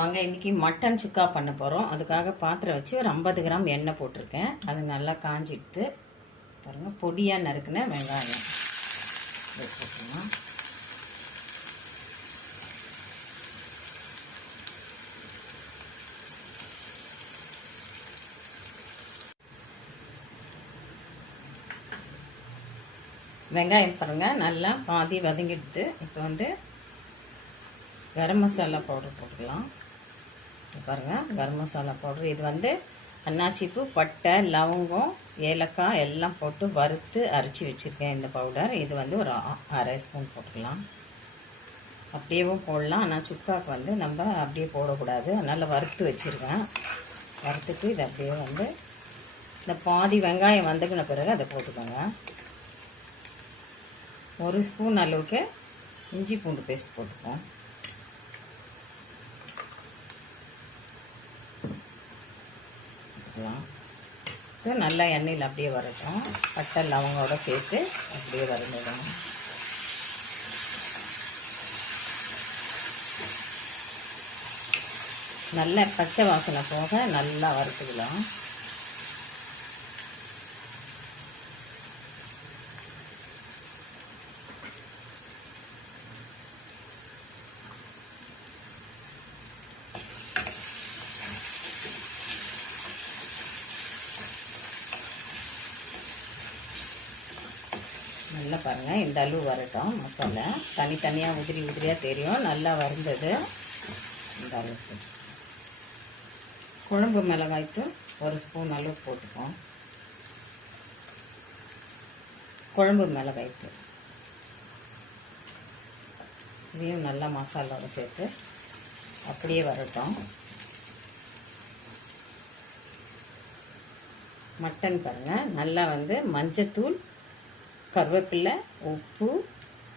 வாங்க இன்னைக்கு மட்டன் சுக்கா பண்ண போகிறோம் அதுக்காக பாத்திரம் வச்சு ஒரு ஐம்பது கிராம் எண்ணெய் போட்டிருக்கேன். அது நல்லா காஞ்சிடுத்து பாருங்கள் பொடியாக நறுக்குன வெங்காயம். போட்டுக்கலாம் வெங்காயம் பாருங்கள் நல்லா பாதி வதங்கிடுது இப்போ வந்து கரம் மசாலா பவுடர் போட்டுக்கலாம். பாருங்கள் கரம் மசாலா பவுடர் இது வந்து அன்னாச்சிப்பூ பட்டை லவங்கம் ஏலக்காய் எல்லாம் போட்டு வறுத்து அரைச்சி வச்சுருக்கேன் இந்த பவுடர் இது வந்து ஒரு அரை ஸ்பூன் போட்டுக்கலாம். அப்படியேவும் போடலாம். ஆனால் சுக்காக்கு வந்து நம்ம அப்படியே போடக்கூடாது. அதனால் வறுத்து வச்சுருக்கேன். வறுத்துட்டு இது அப்படியே வந்து இந்த பாதி வெங்காயம் வதங்கின பிறகு அதை போட்டுக்கோங்க. ஒரு ஸ்பூன் அளவுக்கு இஞ்சி பூண்டு பேஸ்ட் போட்டுப்போம். போட்டுக்கலாம் இது நல்லா எண்ணெயில் அப்படியே வரட்டும். பட்டை லவங்கோட சேர்த்து அப்படியே வரணும் நல்ல பச்சை வாசனை போக நல்லா வறுத்துக்கலாம். நல்லா பாருங்கள் இந்த அளவு வரட்டும் மசாலா. தனித்தனியாக உதிரி உதிரியாக தெரியும். நல்லா வறுந்தது. இந்த அளவுக்கு. குழம்பு மிளகாய்த்தூள் ஒரு ஸ்பூன் அளவு போட்டுப்போம். குழம்பு மிளகாய்த்தூள். இதையும் நல்லா மசாலாவோட சேர்த்து அப்படியே வரட்டும். மட்டன் பாருங்கள் நல்லா வந்து மஞ்சத்தூள் கருவேப்பிலை உப்பு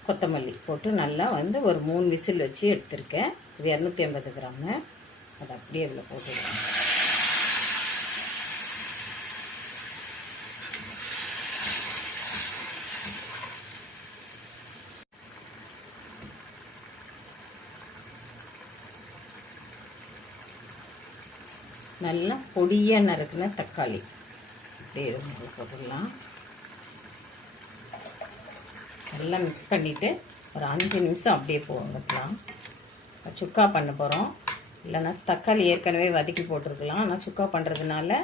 கொத்தமல்லி போட்டு நல்லா வந்து ஒரு மூணு விசில் வச்சு எடுத்திருக்கேன். இது இரநூத்தி ஐம்பது கிராமு. அதை அப்படியே இதில் போட்டுடுவேன் நல்லா பொடியாக நறுக்குன தக்காளி. அப்படியே போட்டுடலாம் நல்லா மிக்ஸ் பண்ணிவிட்டு ஒரு அஞ்சு நிமிஷம் அப்படியே போகலாம் சுக்கா பண்ண போகிறோம் இல்லைன்னா தக்காளி ஏற்கனவே வதக்கி போட்டிருக்கலாம். ஆனால் சுக்கா பண்ணுறதுனால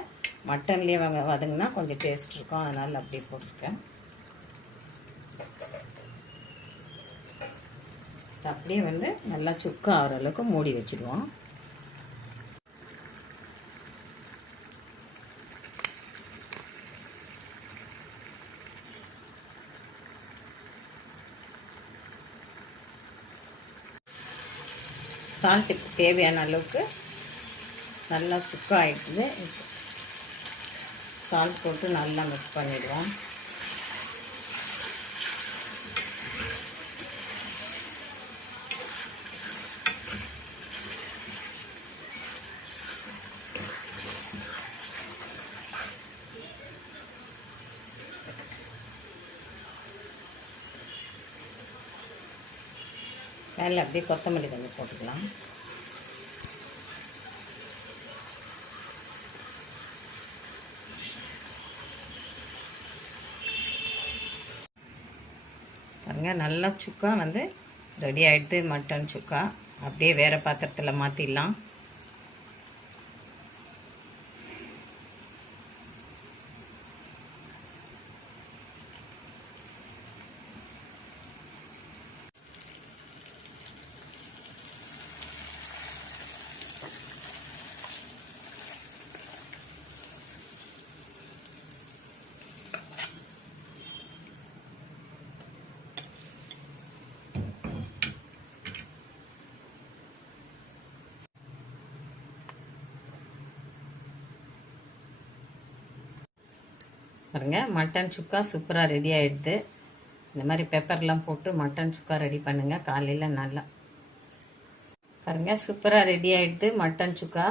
மட்டன்லேயே வாங்க வதங்கினா கொஞ்சம் டேஸ்ட் இருக்கும். அதனால் அப்படியே போட்டிருக்கேன். அப்படியே வந்து நல்லா சுக்கா ஆகிற அளவுக்கு மூடி வச்சுடுவோம். சால்ட்டுக்கு தேவையான அளவுக்கு நல்லா சுக்கா ஆகிடுது சால்ட் போட்டு நல்லா மிக்ஸ் பண்ணிடுவோம். மேலே அப்படியே கொத்தமல்லி கொஞ்சம் போட்டுக்கலாம். பாருங்கள் நல்லா சுக்கா வந்து ரெடி ஆகிடுது மட்டன் சுக்கா. அப்படியே வேறு பாத்திரத்தில் மாற்றிடலாம் பாருங்க மட்டன் சுக்கா சூப்பராக ரெடி ஆகிடுது இந்த மாதிரி பெப்பர்லாம் போட்டு மட்டன் சுக்கா ரெடி பண்ணுங்கள் காலையில் நல்லா. பாருங்க சூப்பராக ரெடி ஆகிடுது மட்டன் சுக்கா.